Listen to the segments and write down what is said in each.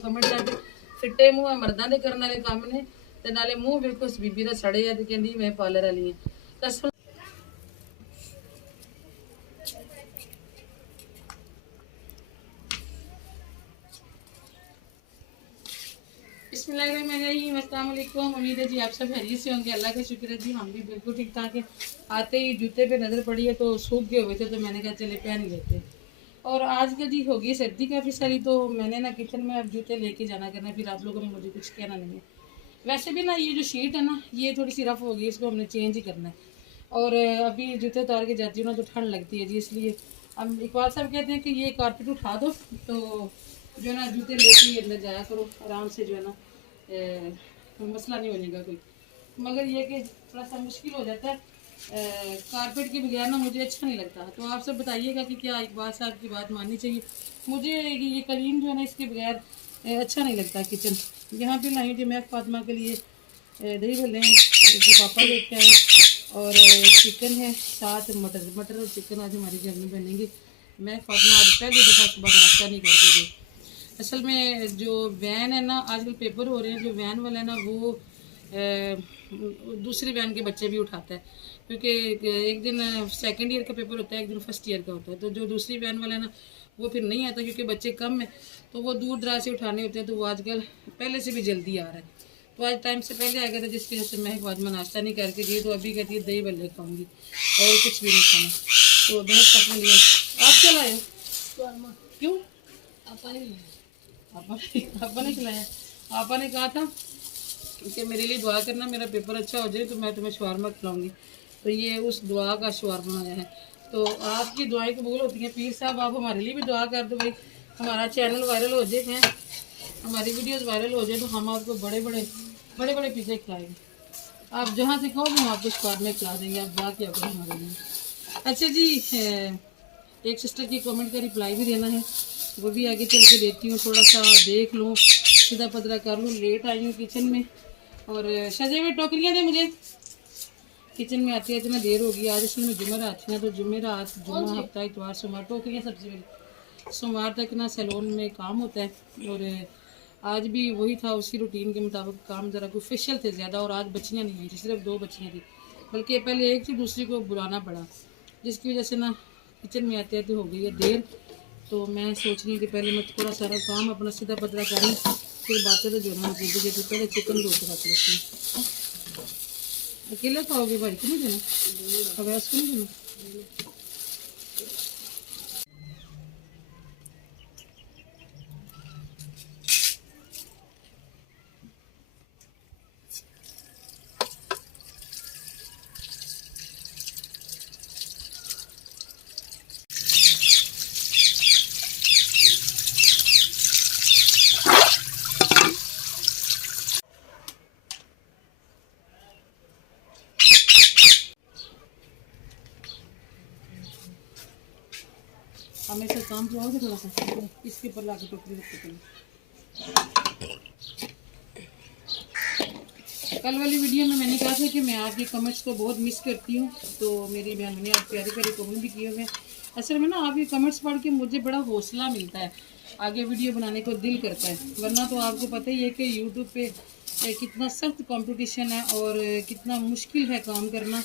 Comment करके फिट्टे मूँह मर्दां दे करने वाले काम ने ते नाले मूँह बिल्कुल उस बीबी दा सड़े आ ते कहंदी मैं पार्लर वाली हां। कसम बिस्मिल्लाहिर्रहमानिर्रहीम, अस्सलाम वालेकुम। उम्मीद है जी आप सब खैरियत से होंगे। अल्लाह का शुक्र है जी हम भी बिल्कुल ठीक ठाक है। आते ही जूते पे नज़र पड़ी है तो सूख गए हुए थे तो मैंने कहा चले पहन ही लेते। और आज का जी होगी सर्दी काफ़ी सारी तो मैंने ना किचन में अब जूते लेके जाना करना, फिर आप लोगों ने मुझे कुछ कहना नहीं है। वैसे भी ना ये जो शीट है ना ये थोड़ी सी रफ होगी, इसको हमने चेंज ही करना है। और अभी जूते उतार के जाती हूँ ना तो ठंड लगती है जी, इसलिए अब इकबाल साहब कहते हैं कि ये कारपेट उठा दो तो जो है ना जूते लेके अंदर जाया करो आराम से, जो है ना मसला नहीं बनेगा कोई। मगर ये कि थोड़ा सा मुश्किल हो जाता है कारपेट के बगैर ना, मुझे अच्छा नहीं लगता। तो आप सब बताइएगा कि क्या इकबाल साहब की बात माननी चाहिए। मुझे ये कलीन जो है ना इसके बगैर अच्छा नहीं लगता किचन। यहाँ पे लाई थी मैं फातिमा के लिए दही भल्ले हैं जो पापा लेके आए, और चिकन है साथ मटर मटर और चिकन आज हमारे घर में बनेंगे। मैं फातिमा आज पहली दफ़ा सुबह नाश्ता नहीं करके गई। असल में जो वैन है ना आजकल पेपर हो रहे हैं, जो वैन वाला है ना वो दूसरी वैन के बच्चे भी उठाता है, क्योंकि एक दिन सेकंड ईयर का पेपर होता है, एक दिन फर्स्ट ईयर का होता है। तो जो दूसरी वैन वाला है ना वो फिर नहीं आता क्योंकि बच्चे कम है, तो वो दूर दराज से उठाने होते हैं। तो वो आजकल पहले से भी जल्दी आ रहा है, तो आज टाइम से पहले आ गया था, जिसकी वजह से मैं एक बाद में नाश्ता नहीं करके गई। तो अभी कहती है दही भल्ले खाऊंगी और कुछ भी नहीं खाना। तो बहस अपने लिए आप क्या लाए हो? क्यों आपा ने खिलाया? आपा ने कहा था कि मेरे लिए दुआ करना, मेरा पेपर अच्छा हो जाए तो मैं तुम्हें शवारमा खिलाऊंगी। तो ये उस दुआ का शवारमा आया है। तो आपकी दुआएं कबूल होती हैं पीर साहब, आप हमारे लिए भी दुआ कर दो भाई, हमारा चैनल वायरल हो जाए हैं, हमारी वीडियोस वायरल हो जाए तो हम आपको बड़े बड़े पिज़्ज़े खिलाएंगे। आप जहाँ से कहोगे हम आपको शवारमा खिला देंगे, आप दुआ किया करो हमारे लिए। अच्छा जी, एक सिस्टर की कमेंट का रिप्लाई भी देना है, वो भी आगे चल के देती हूँ। थोड़ा सा देख लूँ, सीधा पतला कर लूँ। लेट आई हूँ किचन में और सजे हुए टोकरियाँ दे मुझे। किचन में आती है इतना देर होगी। आज असल में जुमेरात है ना, तो जुमेरात जुम्मा हफ्ता इतवार सोमवार टोकरियाँ सबसे पहले सोमवार तक ना सैलून में काम होता है। और आज भी वही था, उसी रूटीन के मुताबिक काम। ज़रा कोई फेशियल थे ज़्यादा और आज बच्चियाँ नहीं आई थी, सिर्फ 2 बच्चियाँ थी, बल्कि पहले एक थी दूसरी को बुलाना पड़ा, जिसकी वजह से ना किचन में आते आते हो गई है देर। तो मैं सोच रही हूँ कि पहले मैं थोड़ा सारा काम अपना सीधा पतला करूँ, फिर बातें तो जो है ना जल्दी जल्दी पहले चिकन धो के रख लेती हूँ। अकेले खाओगे भाई को नहीं देना, अवैस को नहीं देना? हमेशा काम चलाओगे थोड़ा सा, इसके ऊपर ला के टोकरी रखते पहले। कल वाली वीडियो में मैंने कहा था कि मैं आपके कमेंट्स को बहुत मिस करती हूँ, तो मेरी बहन ने आप प्यारे प्यारे कमेंट भी किए हुए। असल में ना आपके कमेंट्स पढ़ के मुझे बड़ा हौसला मिलता है, आगे वीडियो बनाने को दिल करता है। वरना तो आपको पता ही है कि यूट्यूब पे कितना सख्त कंपटीशन है और कितना मुश्किल है काम करना,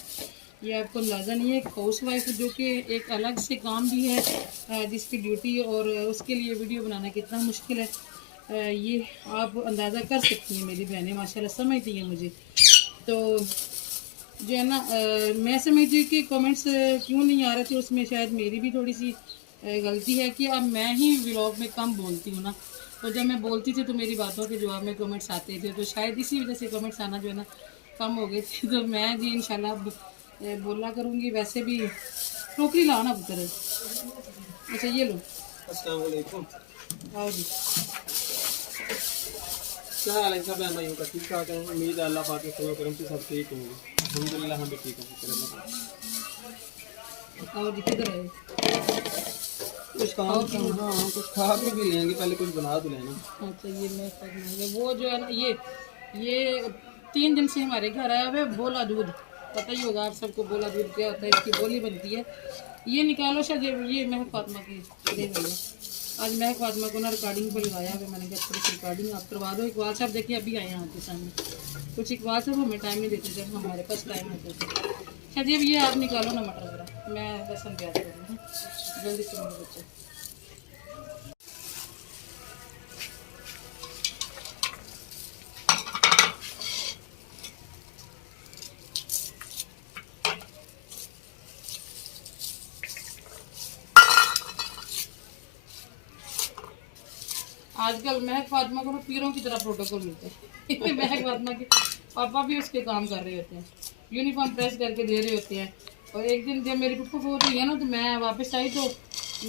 ये आपको अंदाज़ा नहीं है। एक हाउस वाइफ जो कि एक अलग से काम भी है जिसकी ड्यूटी, और उसके लिए वीडियो बनाना कितना मुश्किल है, ये आप अंदाज़ा कर सकती हैं। मेरी बहनें माशाल्लाह समझती हैं मुझे। तो जो है ना मैं समझती हूँ कि कमेंट्स क्यों नहीं आ रहे थे, उसमें शायद मेरी भी थोड़ी सी गलती है कि अब मैं ही व्लॉग में कम बोलती हूँ ना। तो जब मैं बोलती थी तो मेरी बातों के जवाब में कमेंट्स आते थे, तो शायद इसी वजह से कमेंट्स आना जो है ना कम हो गए थे। तो मैं जी इंशाल्लाह अब बोला करूँगी। वैसे भी टोकरी लाना पुत्र। अच्छा ये लो। अस्सलाम वालेकुम। आओ जी। क्या हाल है सब भाइयों का? ठीक ठाक है, उम्मीद है अल्लाह पाक के फजल करम से सब ठीक होंगे। अल्हम्दुलिल्लाह हम भी ठीक हैं। और किधर है कुछ काम की? हाँ कुछ खा के भी लेंगे, पहले कुछ बना तो लेना। अच्छा ये मैं करना वो जो है ना ये 3 दिन से हमारे घर आया हुआ है बोला दूध, पता ही होगा आप सबको बोला दूध क्या होता है, इसकी बोली बनती है। ये निकालो शायद, ये मैं फातिमा की दे भैया। आज मैं फातिमा को ना रिकॉर्डिंग पर लगाया है, मैंने कहा थोड़ी सी रिकॉर्डिंग आप करवा दो। इकबाल साहब देखिए अभी आए हैं आपके सामने। कुछ इकबाल साहब हमें टाइम नहीं देते जब हमारे पास टाइम होता है। अच्छा जी अब ये आप निकालो ना मटर ज़रा, मैं लहसुन प्याज कर रही हूँ जल्दी से मेरे बच्चे। आजकल महक फातिमा को ना पीरों की तरह प्रोटोकॉल मिलते हैं महक फातिमा के पापा भी उसके काम कर रहे होते हैं, यूनिफॉर्म प्रेस करके दे रहे होते हैं। और एक दिन जब मेरी पप्पू फोट हुई है ना तो मैं वापस आई तो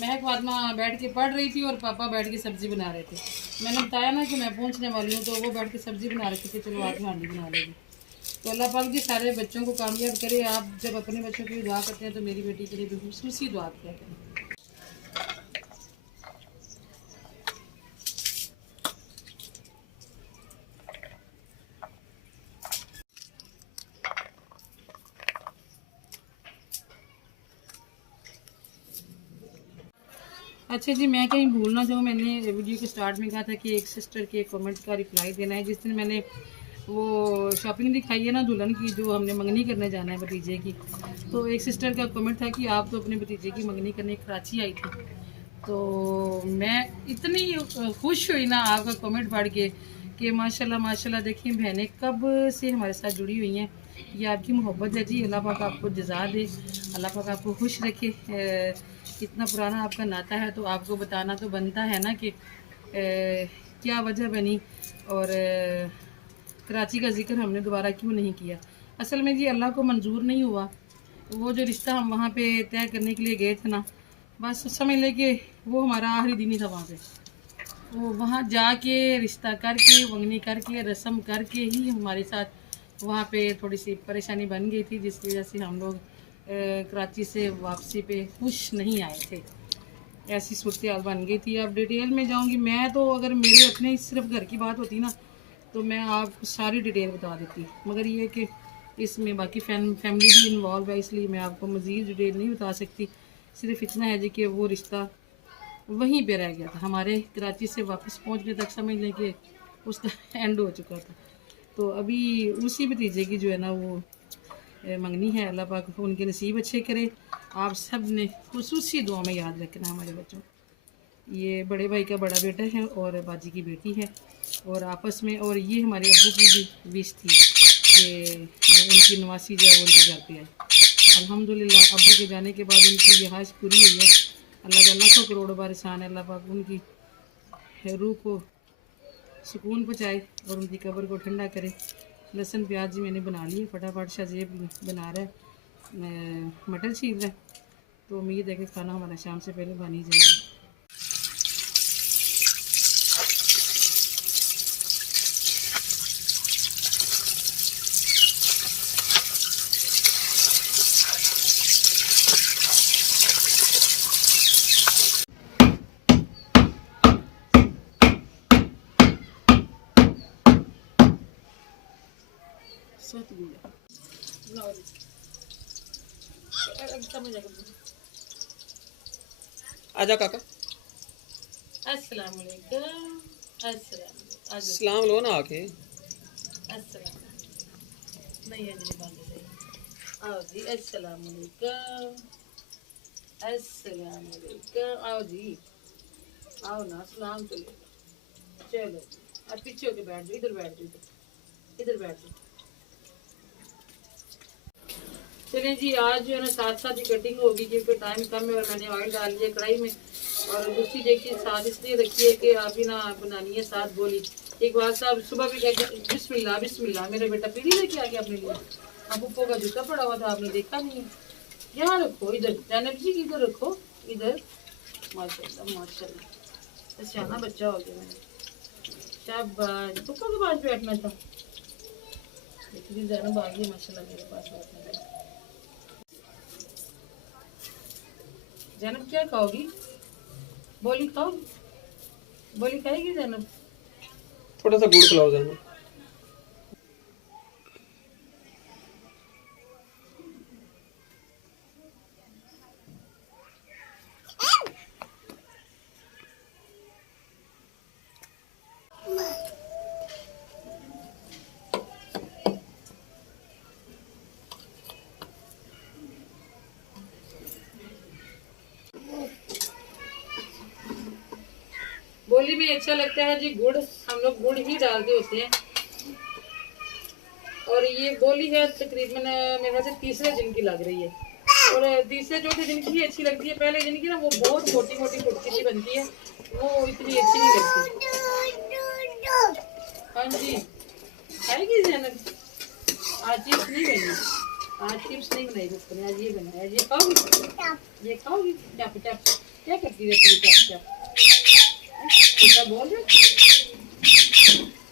महक फातिमा बैठ के पढ़ रही थी और पापा बैठ के सब्जी बना रहे थे। मैंने बताया ना कि मैं पहुंचने वाली हूँ, तो वो बैठ के सब्जी बना रहे थे कि चलो आप हांडी बना लेगी। तो अल्लाह पाक जी सारे बच्चों को कामयाब करे। आप जब अपने बच्चों की दुआ करते हैं तो मेरी बेटी के लिए भी खसूसी दुआ किया करें। अच्छा जी मैं कहीं भूल ना जाऊँ, मैंने वीडियो के स्टार्ट में कहा था कि एक सिस्टर के कमेंट का रिप्लाई देना है। जिस दिन मैंने वो शॉपिंग दिखाई है ना दुल्हन की, जो हमने मंगनी करने जाना है भतीजे की, तो एक सिस्टर का कमेंट था कि आप तो अपने भतीजे की मंगनी करने कराची आई थी। तो मैं इतनी खुश हुई ना आपका कमेंट पढ़ के कि माशाल्लाह माशाल्लाह। देखिए बहनें कब से हमारे साथ जुड़ी हुई हैं, ये आपकी मोहब्बत है जी। अल्लाह पाक आपको जज़ा दे, अल्लाह पाक आपको खुश रखे। इतना पुराना आपका नाता है तो आपको बताना तो बनता है ना कि क्या वजह बनी और कराची का जिक्र हमने दोबारा क्यों नहीं किया। असल में जी अल्लाह को मंजूर नहीं हुआ। वो जो रिश्ता हम वहाँ पे तय करने के लिए गए थे ना, बस समझ ले कि वो हमारा आखिरी दिन ही था वहाँ पे। वो वहाँ जाके रिश्ता करके मंगनी करके रस्म करके ही हमारे साथ वहाँ पे थोड़ी सी परेशानी बन गई थी, जिसकी वजह से हम लोग कराची से वापसी पे खुश नहीं आए थे। ऐसी सूरत हाल बन गई थी। अब डिटेल में जाऊँगी मैं तो, अगर मेरे अपने सिर्फ घर की बात होती ना तो मैं आपको सारी डिटेल बता देती, मगर ये कि इसमें बाकी फैमिली भी इन्वॉल्व है, इसलिए मैं आपको मज़ीद डिटेल नहीं बता सकती। सिर्फ इतना है जी कि वो रिश्ता वहीं पे रह गया था, हमारे कराची से वापस पहुंचने तक समझ लें कि उसका एंड हो चुका था। तो अभी उसी भतीजे की जो है ना वो मंगनी है। अल्लाह पाक उनके नसीब अच्छे करे। आप सब ने खुसूसी दुआ में याद रखना हमारे बच्चों। ये बड़े भाई का बड़ा बेटा है और बाजी की बेटी है, और आपस में, और ये हमारे अब्बू की भी विश थी कि उनकी नवासी जो है वो उनके घर पे आए। अल्हम्दुलिल्लाह अब्बू के जाने के बाद उनकी ये ख्वाहिश पूरी हुई है। अल्लाह को करोड़ों बार एहसान है। अल्लाह पाक उनकी रूह को सुकून पहुँचाए और उनकी कब्र को ठंडा करे। लहसुन प्याज जी मैंने बना लिए, फटाफट शाजेब बना रहा है, मटर छील रहा है। तो उम्मीद है कि खाना हमारा शाम से पहले बन ही जाएगा। आजा काका। अस्सलाम वालेकुम। अस्सलाम सलाम लो ना आके। अस्सलाम नहीं है जी बंद है। आओ जी अस्सलाम वालेकुम। अस्सलाम वालेकुम। आओ जी आओ ना, सलाम तो ले लो। चलो जी अब पीछे होके बैठ जाओ, इधर बैठ जाओ, इधर बैठ जाओ। चलिए जी आज जो है ना साथ साथ ही कटिंग होगी क्योंकि टाइम कम है और मैंने ऑयल डाल लिया कढ़ाई में। और दूसरी देखिए साथ इसलिए रखी है कि अभी ना बनानी है साथ गोली। एक बात साहब सुबह भी कहते बिस्मिल्लाह बिस्मिल्लाह, मेरा बेटा पीढ़ी लेके आ गया अपने लिए। अब पप्पो का जूता पड़ा हुआ था आपने देखा नहीं है। यहाँ रखो इधर, जैनब जी इधर रखो, इधर। माशाल्लाह माशाल्लाह सियाना बच्चा हो गया मेरा। शाबाश पप्पो के पास बैठना था। देखिए जैनब आ गई माशाल्लाह मेरे पास बैठने। जैनब क्या खाओगी? बोली खाओगी? बोली खाएगी जैनब? थोड़ा सा गुड़ खिलाओ जाना। में अच्छा लगता है जी गुड़, हम लोग गुड़ ही डालते होते हैं। और ये बोली है तकरीबन मेरे ख्याल से तीसरे दिन की लग रही है, और तीसरे चौथे दिन की ही अच्छी लगती है। पहले दिन की ना वो बहुत मोटी मोटी कुटकी सी बनती है, वो इतनी अच्छी नहीं लगती। हाँ जी, खाएगी जैनब? आज चिप्स नहीं बनी, आज चिप्स नहीं बनाई बच्चों ने, आज ये बनाया। ये खाओगी? ये खाओगी? क्या क्या करती रहती है? क्या क्या बोल रहे?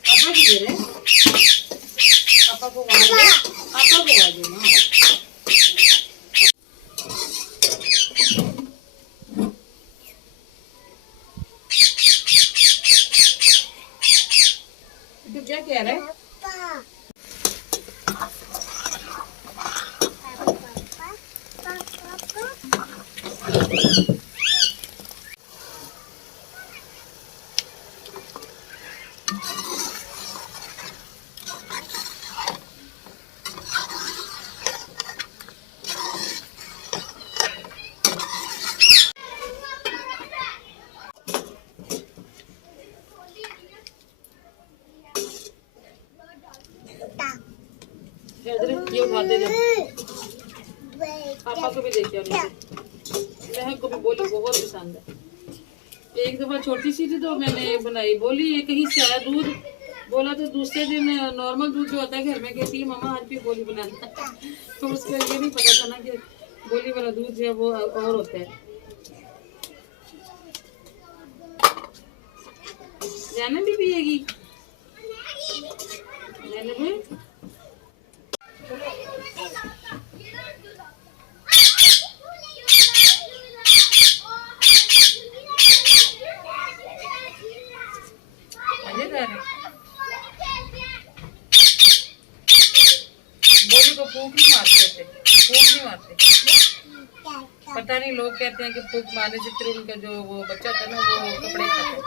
पापा की दे रहे? पापा को आवाज दे, पापा को आवाज दे ना। तू क्या कह रहा है? ये उठाते जाओ, पापा को भी देखिए। मैं को भी बोली बहुत पसंद है। एक दफा छोटी सी थी तो मैंने बनाई, बोली ये कहीं से आया दूध, बोला तो दूसरे दिन नॉर्मल दूध जो होता है घर में, कहती है मम्मा आज भी बोली बनाना। तो उसको ये नहीं पता था ना कि बोली वाला दूध जो है वो और होता है। जैनब भी पिएगी? जैनब भी बोली को फूंक नहीं मारते थे, फूंक नहीं मारते। पता नहीं, लोग कहते हैं कि फूंक मारने से फिर उनका जो वो बच्चा था ना वो कपड़े खाता है।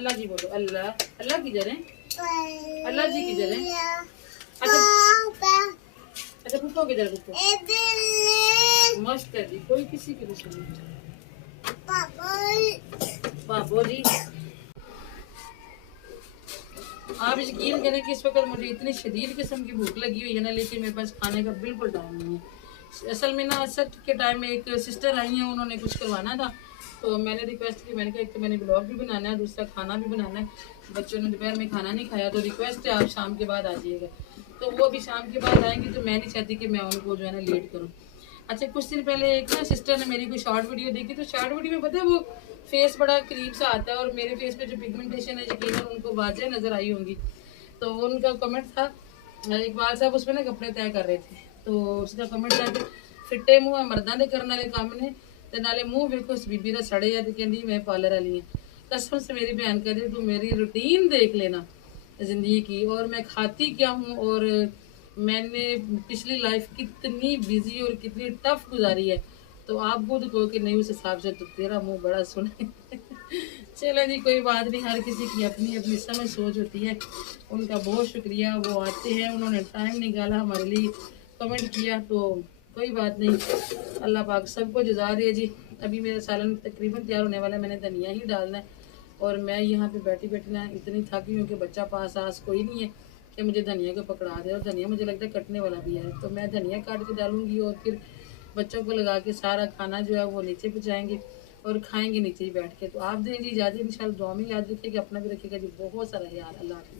अल्लाह जी बोलो, अल्लाह अल्लाह की जरे, अल्लाह जी की जरे। अच्छा पुप्पो की जरे, पुप्पो मस्त है जी, कोई किसी की नहीं सुनी। पापो जी आप यकीन करें कि इस वक्त मुझे इतनी शदीद किस्म की भूख लगी हुई है ना, लेकिन मेरे पास खाने का बिल्कुल टाइम नहीं है। असल में ना असर के टाइम में एक सिस्टर आई हैं, उन्होंने कुछ करवाना था, तो मैंने रिक्वेस्ट की। मैंने कहा एक तो मैंने ब्लॉग भी बनाना है, दूसरा खाना भी बनाना है। बच्चों ने दोपहर में खाना नहीं खाया, तो रिक्वेस्ट है आप शाम के बाद आ जाइएगा। तो वो अभी शाम के बाद आएंगे, तो मैं नहीं चाहती कि मैं उनको जो है ना लेट करूँ। अच्छा कुछ दिन पहले एक ना सिस्टर ने मेरी कोई शॉर्ट वीडियो देखी, तो शॉर्ट वीडियो में पता है वो फेस बड़ा करीब से आता है, और मेरे फेस पे जो पिगमेंटेशन है यकीनन उनको वाज़ेह नज़र आई होंगी। तो उनका कमेंट था, इकबाल साहब उसमें ना कपड़े तय कर रहे थे, तो उसका कमेंट था कि फिट्टे मुँह मर्दां दे करने वाले काम ने, ते नाले मुँह बिल्कुल उस बीबी का सड़े है, तो कहती मैं पार्लर वाली है। कसम से मेरी बहन कह रही तू मेरी रूटीन देख लेना ज़िंदगी की, और मैं खाती क्या हूँ, और मैंने पिछली लाइफ कितनी बिजी और कितनी टफ गुजारी है, तो आप खुद कहो कि नहीं उस हिसाब से तो तेरा मुंह बड़ा सुने। चलो जी कोई बात नहीं, हर किसी की अपनी अपनी समझ सोच होती है। उनका बहुत शुक्रिया, वो आते हैं, उन्होंने टाइम निकाला हमारे लिए, कमेंट किया, तो कोई बात नहीं, अल्लाह पाक सबको जज़ा दे जी। अभी मेरा सालन तकरीबन तैयार होने वाला है, मैंने धनिया ही डालना है, और मैं यहाँ पे बैठी बैठी ना इतनी थकी हूँ कि बच्चा पास आस कोई नहीं है कि मुझे धनिया को पकड़ा दे, और धनिया मुझे लगता है कटने वाला भी है, तो मैं धनिया काट के डालूंगी, और फिर बच्चों को लगा के सारा खाना जो है वो नीचे पहुँचाएंगे और खाएंगे नीचे ही बैठ के। तो आप देंगे इजाज़त, इंशाल्लाह दुआ में याद रखिएगा, अपना भी रखिएगा जी, बहुत सारा यार, अल्लाह हाफ़िज़।